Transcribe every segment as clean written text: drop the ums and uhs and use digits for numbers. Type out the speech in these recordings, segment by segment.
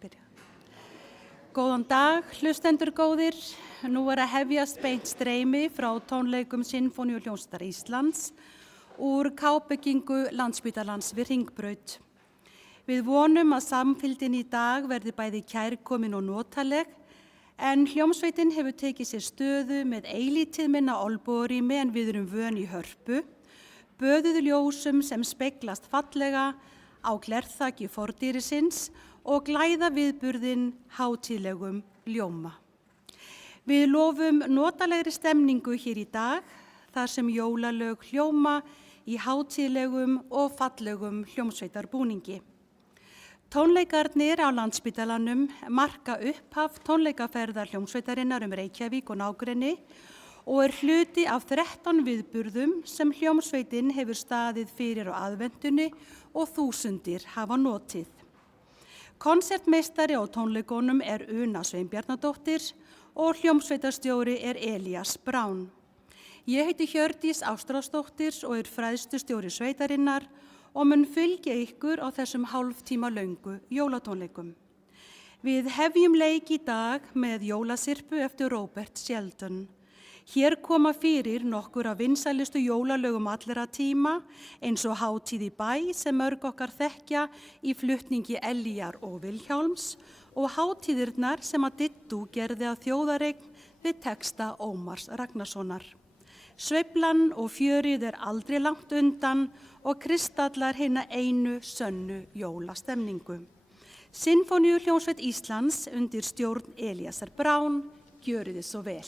byrja. Góðan dag, hlustendur góðir. Nú að hefjast beint streymi frá tónleikum Sinfóníuhljómsveitar Íslands úr K-byggingu Landspítalans við Hringbraut. Við vonum að samfylgdin í dag verði bæði kærkomin og notaleg, en hljómsveitin hefur tekið sér stöðu með eilítið minna olnbogurými en við erum vön í Hörpu, böðuðu ljósum sem speglast fallega á glerþaki fordýrisins og glæða viðburðinn hátíðlegum ljóma. Við lofum notalegri stemningu hér í dag, þar sem jólalög hljóma í hátíðlegum og fallegum hljómsveitarbúningi. Tónleikarnir á Landspítalanum marka upphaf tónleikaferðar hljómsveitarinnar Reykjavík og nágrenni og hluti af 13 viðburðum sem hljómsveitin hefur staðið fyrir á aðventunni og þúsundir hafa notið. Konsertmeistari á tónleikunum Una Sveinbjarnardóttir og hljómsveitarstjóri Elías Brán. Ég heiti Hjördís Ástráðsdóttir og fræðslustjóri sveitarinnar og mun fylgja ykkur á þessum hálftíma löngu jólatónleikum. Við hefjum leik í dag með jólasirpu eftir Robert Shelton. Hér koma fyrir nokkur af vinsælustu jólalögum allra tíma, eins og Hátíð í bæ sem mörg okkar þekkja í flutningi Elíar og Vilhjálms og hátíðirnar sem að Dittu gerði að þjóðareign við texta Ómars Ragnarssonar. Sveiflan og fjörið aldrei langt undan og kristallar hina einu sönnu jólastemningu. Sinfóníuhljómsveit Íslands undir stjórn Elíasar Brán, gjörið þið svo vel.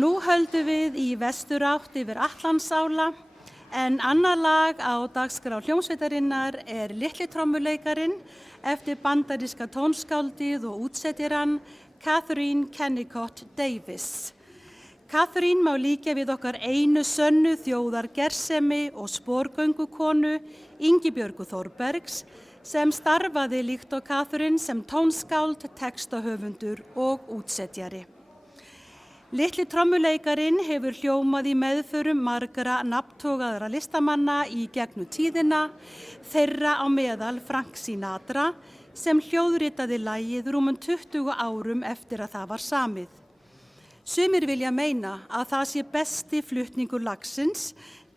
Nú höldum við í vesturátt yfir Atlandsála, en annað lag á dagskrá hljómsveitarinnar er Litli trommuleikarin eftir bandaríska tónskáldið og útsetjarann Catherine Kennicott Davis. Catherine má líkja við okkar einu sönnu þjóðargersemi og sporgöngukonu Ingibjörgu Þórbergs sem starfaði líkt og Catherine sem tónskáld, textahöfundur og útsetjari. Litli trommuleikarin hefur hljómað í meðförum margra nafntogaðra listamanna í gegnum tíðina, þeirra á meðal Frank Sinatra sem hljóðritaði lagið rúmum 20 árum eftir að það var samið. Sumir vilja meina að það sé besti flutningur lagsins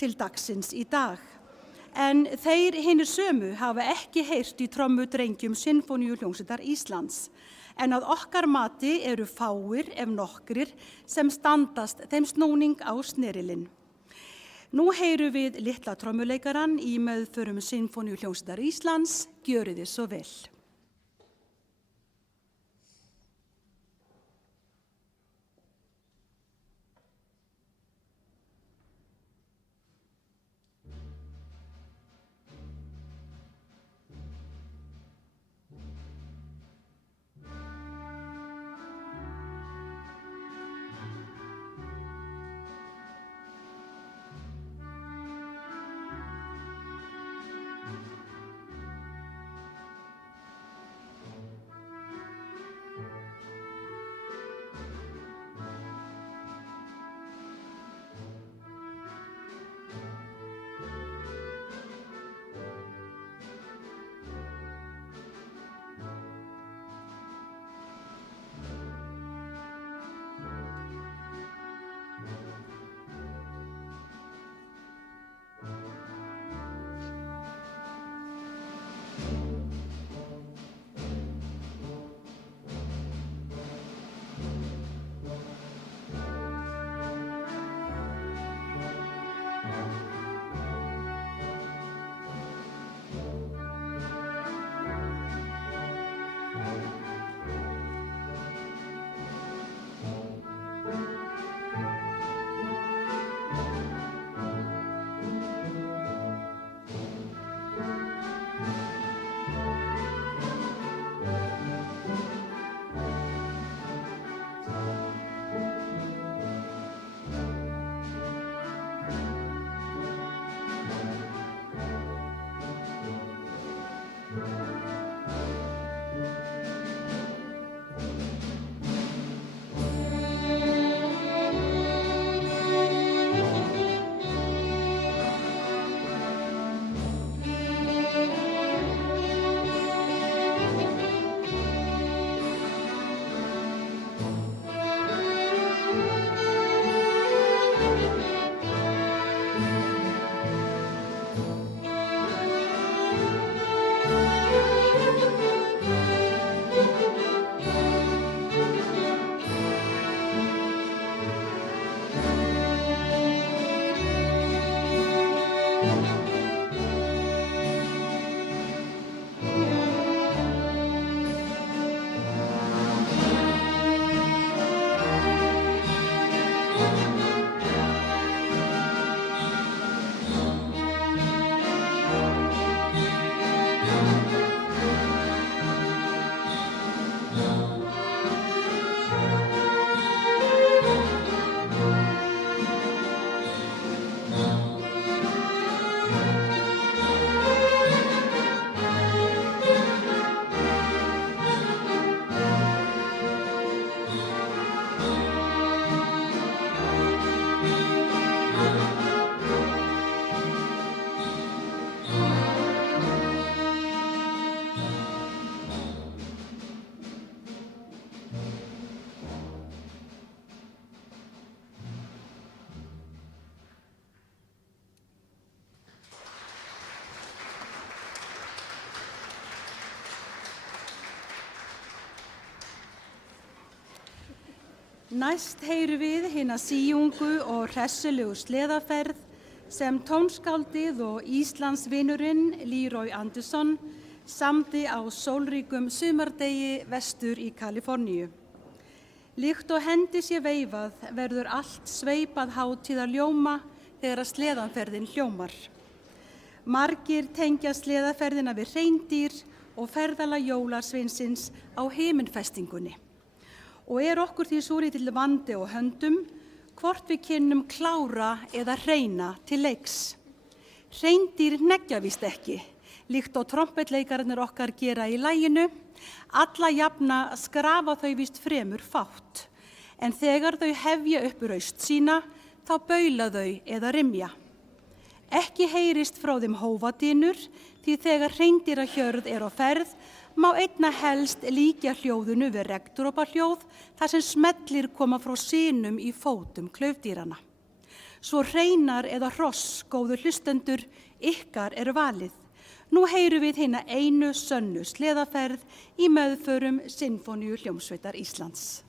til dagsins í dag. En þeir hinir sömu hafa ekki heyrt í trommudrengjum Sinfóníuhljómsveitar Íslands. En að okkar mati eru fáir ef nokkrir sem standast þeim snúning á snerilinn. Nú heyrum við litla trommuleikarann í meðförum Sinfóníuhljómsveitar Íslands, gjörið þið svo vel. Næst heyrum við hina síungu og hressilegu sleðaferð sem tónskáldið og Íslandsvinurinn Leroy Anderson samdi á sólríkum sumardegi vestur í Kaliforníu. Líkt og hendi sé veifað verður allt sveipað hátíðar ljóma þegar að sleðanferðin hljómar. Margir tengja sleðaferðina við hreindýr og ferðalag jólasveinsins á himinfestingunni. Og okkur því súrlítill vandi á höndum, hvort við kynnum klára eða hreina til leiks. Hreindýr hneggja víst ekki, líkt og trompetleikararnir okkar gera í laginu. Alla jafna skrafa þau víst fremur fátt, en þegar þau hefja upp raust sína, þá baula þau eða rymja. Ekki heyrist frá þeim hófadynur, því þegar hreindýrahjörð á ferð, má einna helst líkja hljóðinu við regndropahljóð þar sem smellir koma frá sinum í fótum klaufdýranna. Svo hreinar eða hross, góðu hlustendur, ykkar valið. Nú heyrum við hina einu sönnu sleðaferð í meðförum Sinfóníuhljómsveitar Íslands.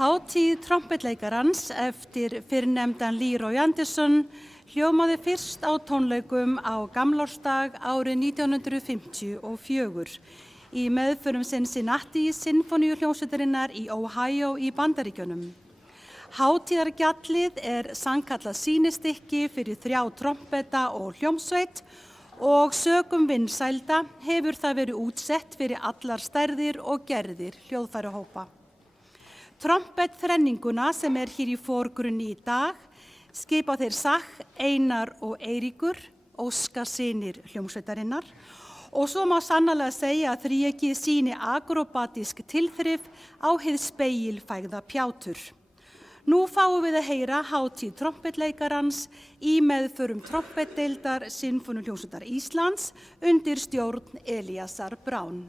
Hátíð trompetleikarans eftir fyrrnefndan Leroy Anderson hljómaði fyrst á tónleikum á gamlársdag árið 1954 í meðförum Cincinnati Sinfóníuhljómsveitarinnar í Ohio í Bandaríkjunum. Hátíðargjallið sannkallað sýnistykki fyrir 3 trompeta og hljómsveit og sökum vinsælda hefur það verið útsett fyrir allar stærðir og gerðir hljóðfærahópa. Trompetþrenninguna sem hér í forgrunni í dag Skipa þeir Sakk, Einar og Eiríkur, óskasynir hljómsveitarinnar, og svo má sannarlega segja að þríeykið sýni akrobatísk tilþrif á hið spegilfægða pjátur. Nú fáum við að heyra hátíð trompetleikarans í meðförum trompetdeildar Sinfóníuhljómsveitar Íslands undir stjórn Elíasar Brán.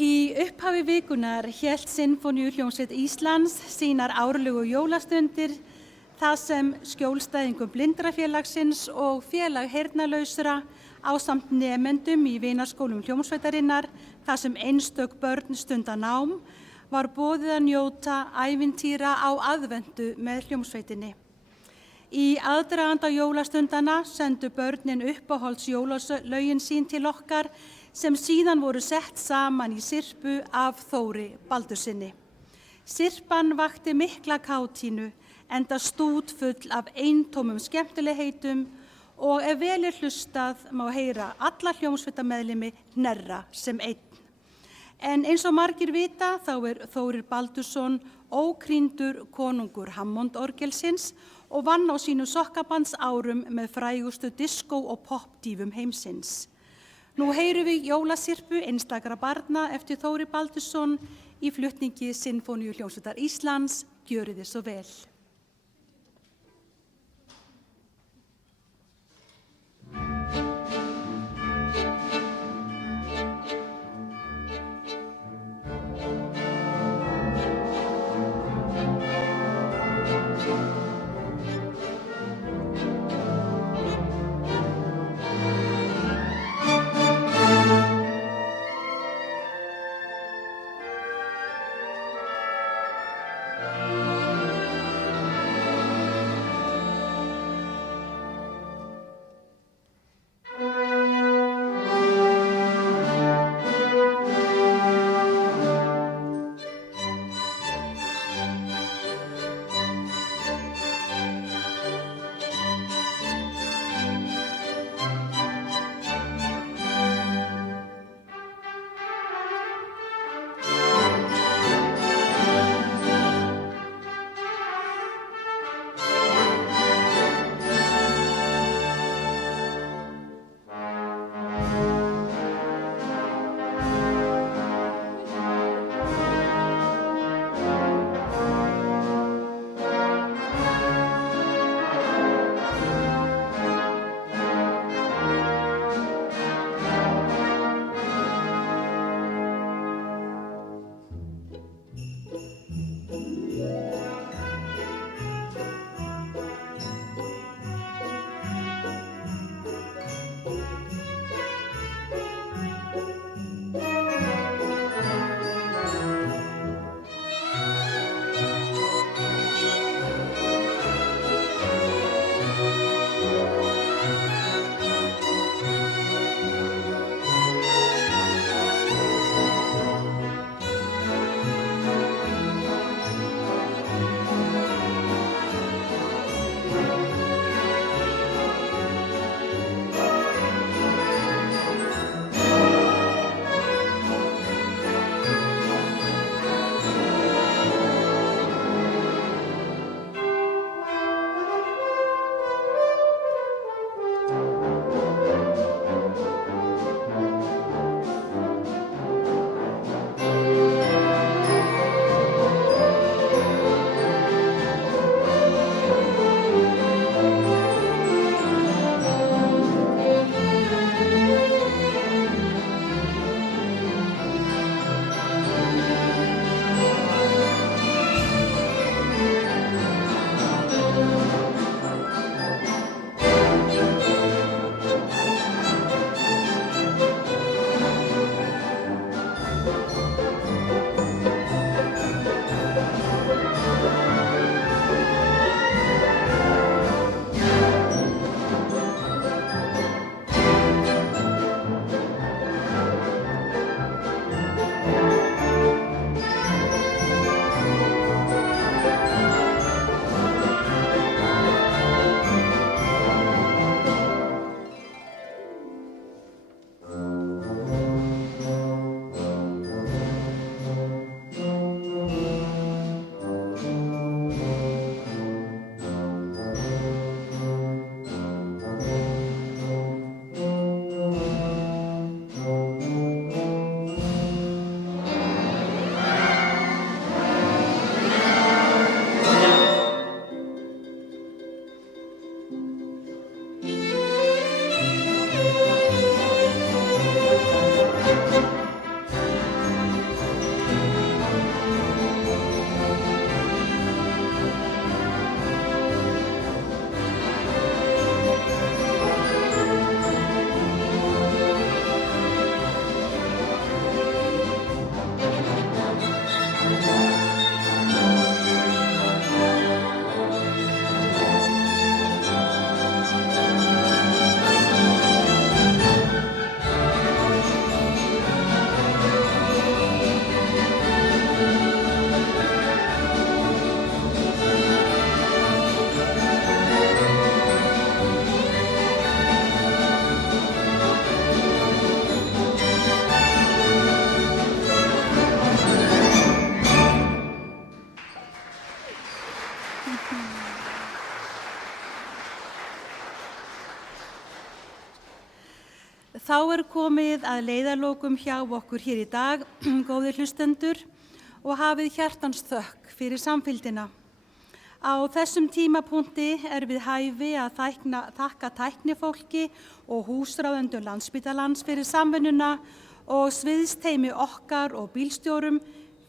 Í upphafi vikunar hélt Sinfóníuhljómsveit Íslands sínar árlegu jólastundir þar sem skjólstæðingum Blindrafélagsins og félag heyrnarlausra ásamt nemendum í vinaskólum hljómsveitarinnar þar sem einstök börn stunda nám var boðið að njóta ævintýra á aðventu með hljómsveitinni. Í aðdraganda jólastundana sendu börnin uppáhalds jólalögin sín til okkar sem síðan voru sett saman í syrpu af Þóri Baldursinni. Syrpan vakti mikla kátínu enda stútfull af eintómum skemmtilegheitum og ef vel hlustað má heyra alla hljómsveitameðlimi hnerra sem einn. En eins og margir vita þá Þórir Baldursson ókrýndur konungur Hammondorgelsins og vann á sínum sokkabandsárum með frægustu diskó- og popdífum heimsins. Nú heyrum við jólasyrpu einstakra barna eftir Þóri Baldursson í flutningi Sinfóníuhljómsveitar Íslands, gjörið þið svo vel. Þá komið að leiðarlokum hjá okkur hér í dag, góðir hlustendur, og hafið hjartans þökk fyrir samfylgdina. Á þessum tímapunkti við hæfi að þakka tæknifólki og húsráðendum Landspítalans fyrir samvinnuna og sviðsteymi okkar og bílstjórum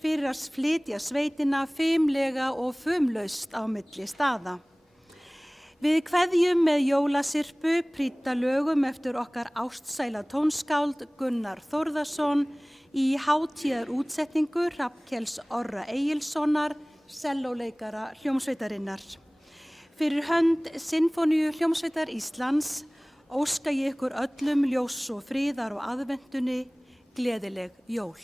fyrir að flytja sveitina fimlega og fumlaust á milli staða. Við kveðjum með jólasyrpu prýdda lögum eftir okkar ástsæla tónskáld Gunnar Þórðarson í hátíðarútsetningu Hrafnkels Orra Egilssonar, sellóleikara hljómsveitarinnar. Fyrir hönd Sinfóníu hljómsveitar Íslands óska ég ykkur öllum ljós og friðar og aðventunni, gleðileg jól.